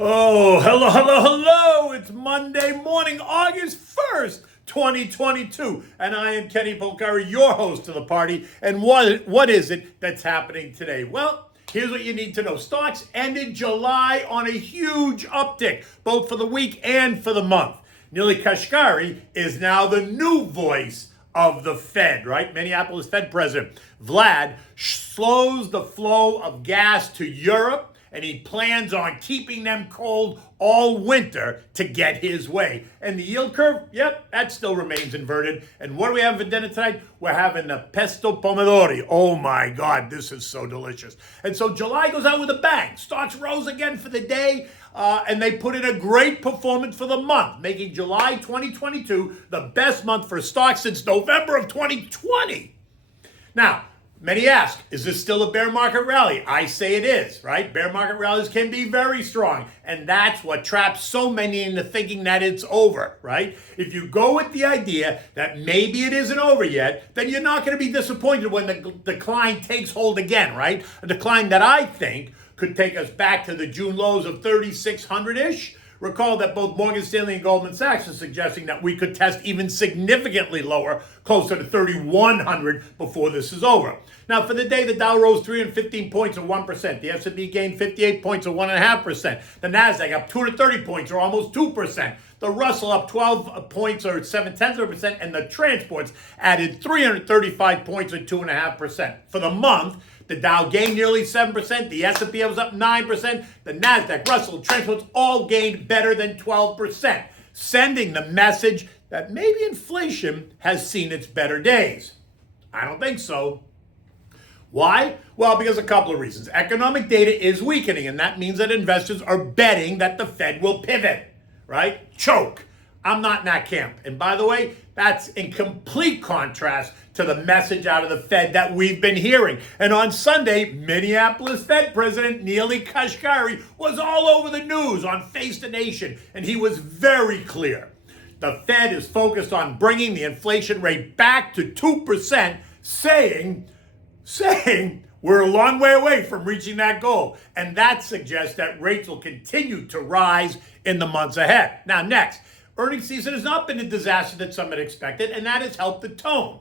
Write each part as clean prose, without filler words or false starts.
Oh, hello, hello, hello. It's Monday morning, August 1st, 2022. And I am Kenny Polcari, your host of the party. And what is it that's happening today? Well, here's what you need to know. Stocks ended July on a huge uptick, both for the week and for the month. Neely Kashkari is now the new voice of the Fed, right? Minneapolis Fed President Vlad slows the flow of gas to Europe, and he plans on keeping them cold all winter to get his way. And the yield curve, yep, that still remains inverted. And what do we have for dinner tonight? We're having the Pesto Pomidori. Oh my God, this is so delicious. And so July goes out with a bang. Stocks rose again for the day, and they put in a great performance for the month, making July 2022 the best month for stocks since November of 2020. Now, many ask, is this still a bear market rally? I say it is, right? Bear market rallies can be very strong, and that's what traps so many into thinking that it's over, right? If you go with the idea that maybe it isn't over yet, then you're not going to be disappointed when the decline takes hold again, right? A decline that I think could take us back to the June lows of 3,600-ish. Recall that both Morgan Stanley and Goldman Sachs are suggesting that we could test even significantly lower, closer to 3,100 before this is over. Now, for the day, the Dow rose 315 points or 1%. The S&P gained 58 points or 1.5%. The NASDAQ up 230 points or almost 2%. The Russell up 12 points or 0.7%. And the transports added 335 points or 2.5%. For the month, the Dow gained nearly 7%. The S&P was up 9%. The NASDAQ, Russell, transports all gained better than 12%, sending the message that maybe inflation has seen its better days. I don't think so. Why? Well, because a couple of reasons. Economic data is weakening, and that means that investors are betting that the Fed will pivot, right? Choke. I'm not in that camp. And by the way, that's in complete contrast to the message out of the Fed that we've been hearing. And on Sunday, Minneapolis Fed President Neely Kashkari was all over the news on Face the Nation, and he was very clear. The Fed is focused on bringing the inflation rate back to 2%, saying we're a long way away from reaching that goal. And that suggests that rates will continue to rise in the months ahead. Now, next, earnings season has not been a disaster that some had expected, and that has helped the tone.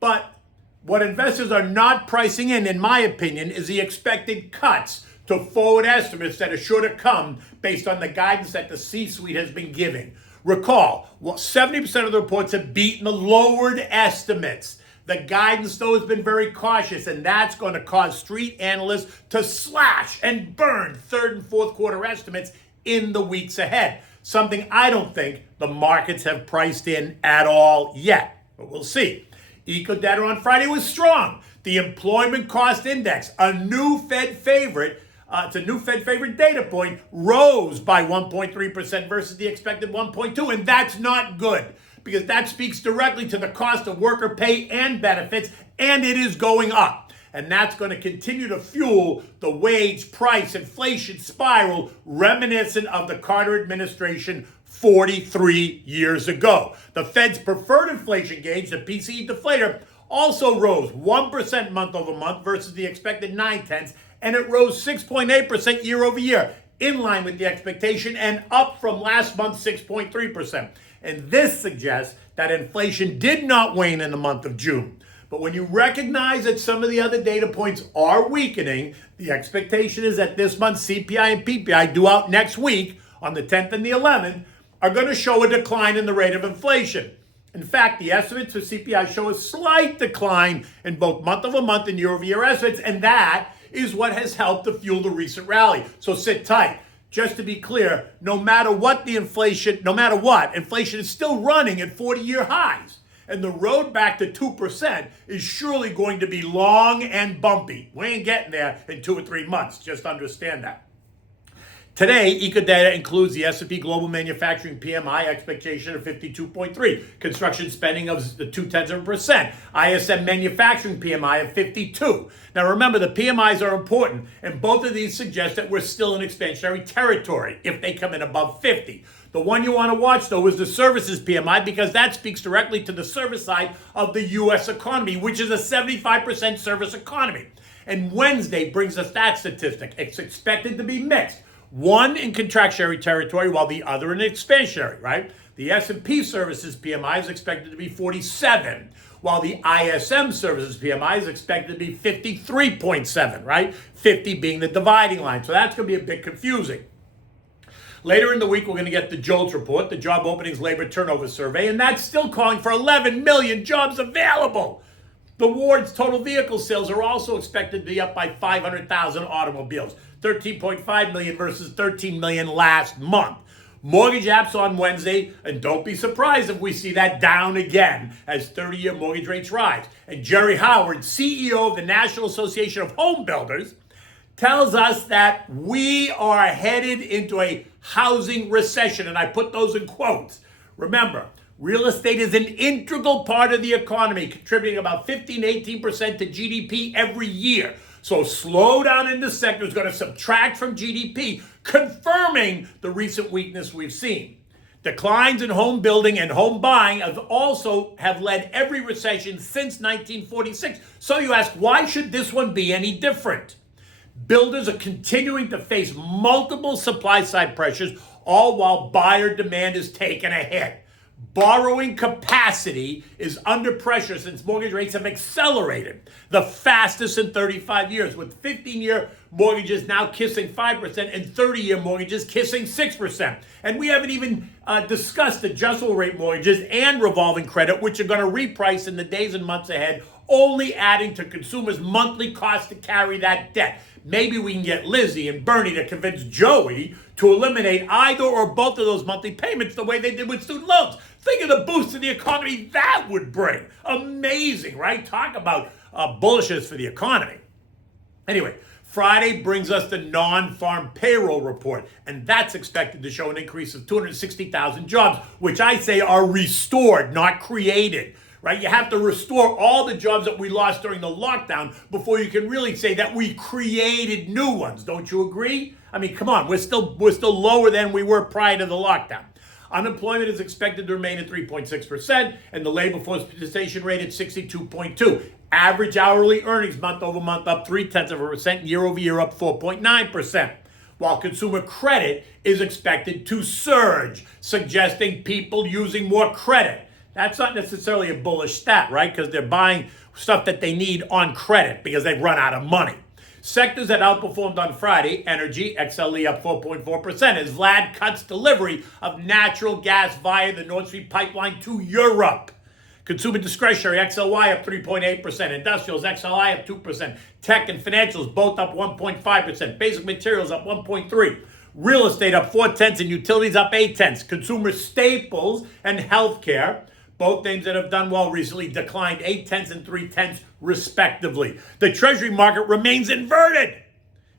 But what investors are not pricing in my opinion, is the expected cuts to forward estimates that are sure to come based on the guidance that the C-suite has been giving. Recall, 70% of the reports have beaten the lowered estimates. The guidance, though, has been very cautious, and that's going to cause street analysts to slash and burn third and fourth quarter estimates in the weeks ahead. Something I don't think the markets have priced in at all yet, but we'll see. Eco data on Friday was strong. The employment cost index, a new Fed favorite, it's a new Fed favorite data point, rose by 1.3% versus the expected 1.2%, and that's not good because that speaks directly to the cost of worker pay and benefits, and it is going up. And that's going to continue to fuel the wage price inflation spiral reminiscent of the Carter administration 43 years ago. The Fed's preferred inflation gauge, the PCE deflator, also rose 1% month over month versus the expected 0.9, and it rose 6.8% year over year, in line with the expectation and up from last month's 6.3%. And this suggests that inflation did not wane in the month of June. But when you recognize that some of the other data points are weakening, the expectation is that this month's CPI and PPI, due out next week on the 10th and the 11th, are going to show a decline in the rate of inflation. In fact, the estimates for CPI show a slight decline in both month-over-month and year-over-year estimates, and that is what has helped to fuel the recent rally. So sit tight. Just to be clear, no matter what, inflation is still running at 40-year highs. And the road back to 2% is surely going to be long and bumpy. We ain't getting there in 2 or 3 months. Just understand that. Today, Ecodata includes the S&P Global Manufacturing PMI expectation of 52.3, construction spending of 0.2%, ISM Manufacturing PMI of 52. Now remember, the PMIs are important, and both of these suggest that we're still in expansionary territory if they come in above 50. The one you want to watch, though, is the services PMI, because that speaks directly to the service side of the U.S. economy, which is a 75% service economy. And Wednesday brings us that statistic. It's expected to be mixed. one in contractionary territory while the other in expansionary, right? The S&P Services PMI is expected to be 47, while the ISM Services PMI is expected to be 53.7, right? 50 being the dividing line. So that's going to be a bit confusing. Later in the week, we're going to get the JOLTS report, the Job Openings Labor Turnover Survey, and that's still calling for 11 million jobs available. The Ward's total vehicle sales are also expected to be up by 500,000 automobiles, 13.5 million versus 13 million last month. Mortgage apps on Wednesday, and don't be surprised if we see that down again as 30-year mortgage rates rise. And Jerry Howard, CEO of the National Association of Home Builders, tells us that we are headed into a housing recession, and I put those in quotes. Remember, real estate is an integral part of the economy, contributing about 15-18% to GDP every year. So slowdown in the sector is going to subtract from GDP, confirming the recent weakness we've seen. Declines in home building and home buying have led every recession since 1946. So you ask, why should this one be any different? Builders are continuing to face multiple supply-side pressures, all while buyer demand is taking a hit. Borrowing capacity is under pressure since mortgage rates have accelerated, the fastest in 35 years, with 15-year mortgages now kissing 5% and 30-year mortgages kissing 6%. And we haven't even discussed adjustable rate mortgages and revolving credit, which are going to reprice in the days and months ahead, only adding to consumers' monthly cost to carry that debt. Maybe we can get Lizzie and Bernie to convince Joey to eliminate either or both of those monthly payments the way they did with student loans. Think of the boost to the economy that would bring. Amazing, right? Talk about bullishness for the economy. Anyway, Friday brings us the non-farm payroll report, and that's expected to show an increase of 260,000 jobs, which I say are restored, not created. Right? You have to restore all the jobs that we lost during the lockdown before you can really say that we created new ones. Don't you agree? I mean, come on, we're still lower than we were prior to the lockdown. Unemployment is expected to remain at 3.6%, and the labor force participation rate at 62.2. Average hourly earnings month over month up 0.3%, year over year up 4.9%. While consumer credit is expected to surge, suggesting people using more credit. That's not necessarily a bullish stat, right? Because they're buying stuff that they need on credit because they've run out of money. Sectors that outperformed on Friday, energy, XLE up 4.4%, as Vlad cuts delivery of natural gas via the Nord Stream pipeline to Europe. Consumer discretionary, XLY up 3.8%, industrials, XLI up 2%, tech and financials both up 1.5%, basic materials up 1.3%. Real estate up 0.4%, and utilities up 0.8%. Consumer staples and healthcare, both names that have done well recently, declined 0.8% and 0.3% respectively. The Treasury market remains inverted.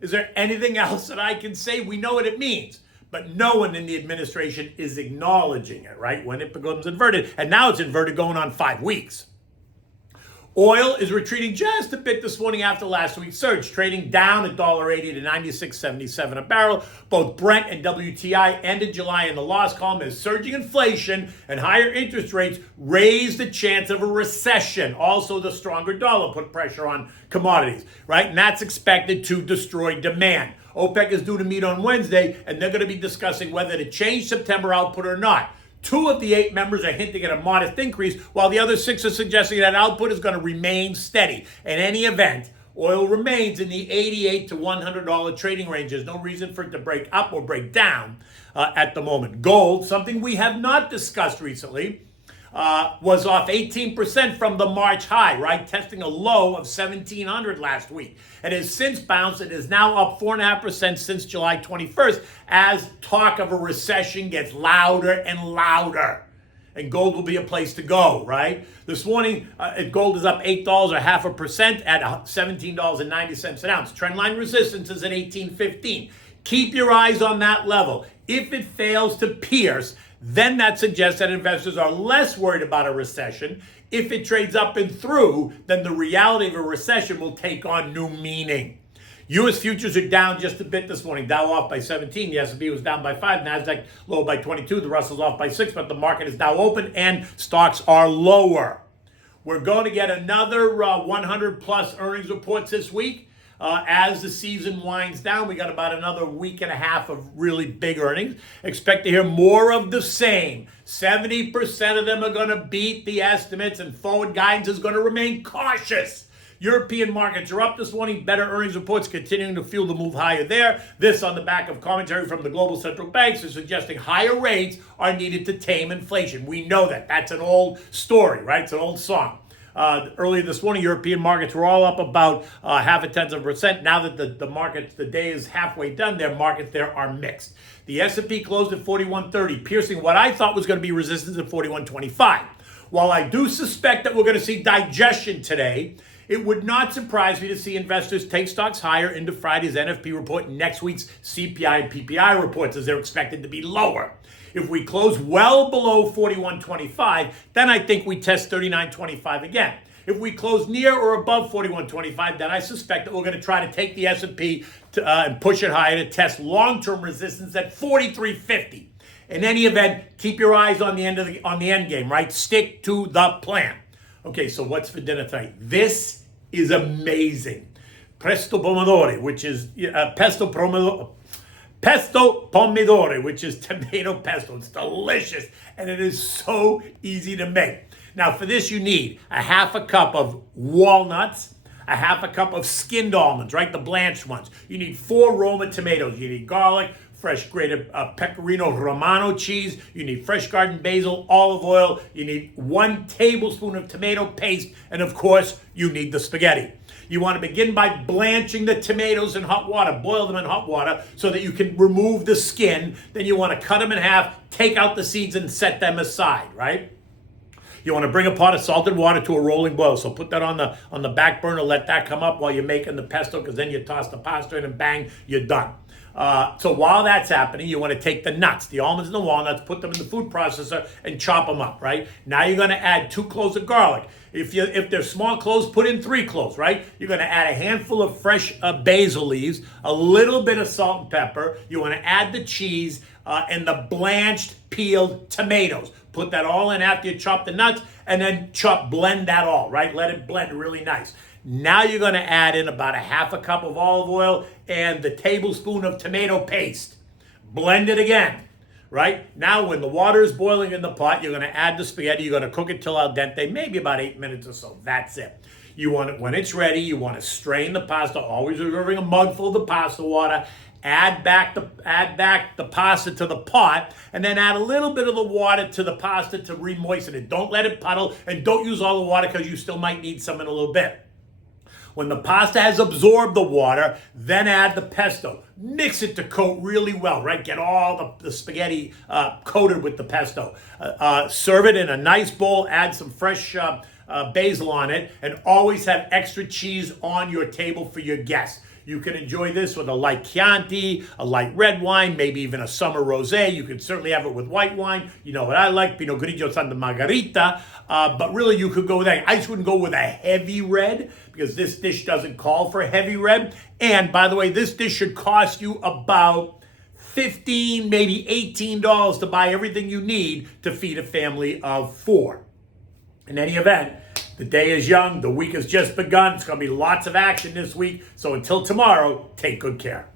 Is there anything else that I can say? We know what it means, but no one in the administration is acknowledging it, right? When it becomes inverted, and now it's inverted going on 5 weeks. Oil is retreating just a bit this morning after last week's surge, trading down $1.80 to 96.77 a barrel. Both Brent and WTI ended July in the loss column as surging inflation and higher interest rates raised the chance of a recession. Also, the stronger dollar put pressure on commodities, right? And that's expected to destroy demand. OPEC is due to meet on Wednesday, and they're going to be discussing whether to change September output or not. 2 of the 8 members are hinting at a modest increase, while the other 6 are suggesting that output is going to remain steady. In any event, oil remains in the $88 to $100 trading range. There's no reason for it to break up or break down at the moment. Gold, something we have not discussed recently, was off 18% from the March high, right? Testing a low of 1,700 last week. It has since bounced and is now up 4.5% since July 21st as talk of a recession gets louder and louder. And gold will be a place to go, right? This morning, gold is up $8 or 0.5% at $17.90 an ounce. Trendline resistance is at 18.15. Keep your eyes on that level. If it fails to pierce, then that suggests that investors are less worried about a recession. If it trades up and through, then the reality of a recession will take on new meaning. U.S. futures are down just a bit this morning. Dow off by 17. The S&P was down by 5. NASDAQ low by 22. The Russell's off by 6. But the market is now open and stocks are lower. We're going to get another 100-plus earnings reports this week. As the season winds down, we got about another week and a half of really big earnings. Expect to hear more of the same. 70% of them are going to beat the estimates, and forward guidance is going to remain cautious. European markets are up this morning. Better earnings reports continuing to fuel the move higher there. This on the back of commentary from the global central banks is suggesting higher rates are needed to tame inflation. We know that. That's an old story, right? It's an old song. Earlier this morning, European markets were all up about 0.5%. Now that the markets, the day is halfway done, their markets there are mixed. The S&P closed at 4130, piercing what I thought was going to be resistance at 4125. While I do suspect that we're going to see digestion today, it would not surprise me to see investors take stocks higher into Friday's NFP report and next week's CPI and PPI reports, as they're expected to be lower. If we close well below 41.25, then I think we test 39.25 again. If we close near or above 41.25, then I suspect that we're going to try to take the S&P and push it higher to test long-term resistance at 43.50. In any event, keep your eyes on the end game, right? Stick to the plan. Okay, so what's for dinner tonight? This is amazing. Pesto Pomidori, which is Pesto Pomidori, which is tomato pesto. It's delicious, and it is so easy to make. Now, for this, you need a half a cup of walnuts, a half a cup of skinned almonds, right? The blanched ones. You need 4 Roma tomatoes. You need garlic, fresh grated pecorino romano cheese. You need fresh garden basil, olive oil. You need 1 tablespoon of tomato paste. And of course, you need the spaghetti. You want to begin by blanching the tomatoes in hot water. Boil them in hot water so that you can remove the skin. Then you want to cut them in half, take out the seeds, and set them aside, right? You want to bring a pot of salted water to a rolling boil. So put that on the back burner, let that come up while you're making the pesto, because then you toss the pasta in and bang, you're done. So while that's happening, you want to take the nuts, the almonds and the walnuts, put them in the food processor and chop them up, right? Now you're going to add 2 cloves of garlic. If they're small cloves, put in 3 cloves, right? You're going to add a handful of fresh basil leaves, a little bit of salt and pepper. You want to add the cheese and the blanched peeled tomatoes. Put that all in after you chop the nuts, and then blend that all, right? Let it blend really nice. Now you're going to add in about a half a cup of olive oil and the tablespoon of tomato paste. Blend it again, right? Now when the water is boiling in the pot, you're going to add the spaghetti. You're going to cook it till al dente, maybe about 8 minutes or so. That's it. You want it, when it's ready, you want to strain the pasta, always reserving a mug full of the pasta water. Add back the pasta to the pot, and then add a little bit of the water to the pasta to re-moisten it. Don't let it puddle, and don't use all the water because you still might need some in a little bit. When the pasta has absorbed the water, then add the pesto. Mix it to coat really well, right? Get all the spaghetti coated with the pesto. Serve it in a nice bowl, add some fresh basil on it, and always have extra cheese on your table for your guests. You can enjoy this with a light Chianti, a light red wine, maybe even a summer rosé. You can certainly have it with white wine. You know what I like, Pinot Grigio Santa Margarita. But really, you could go with that. I just wouldn't go with a heavy red because this dish doesn't call for heavy red. And by the way, this dish should cost you about $15, maybe $18 to buy everything you need to feed a family of 4. In any event, the day is young, the week has just begun. It's going to be lots of action this week. So until tomorrow, take good care.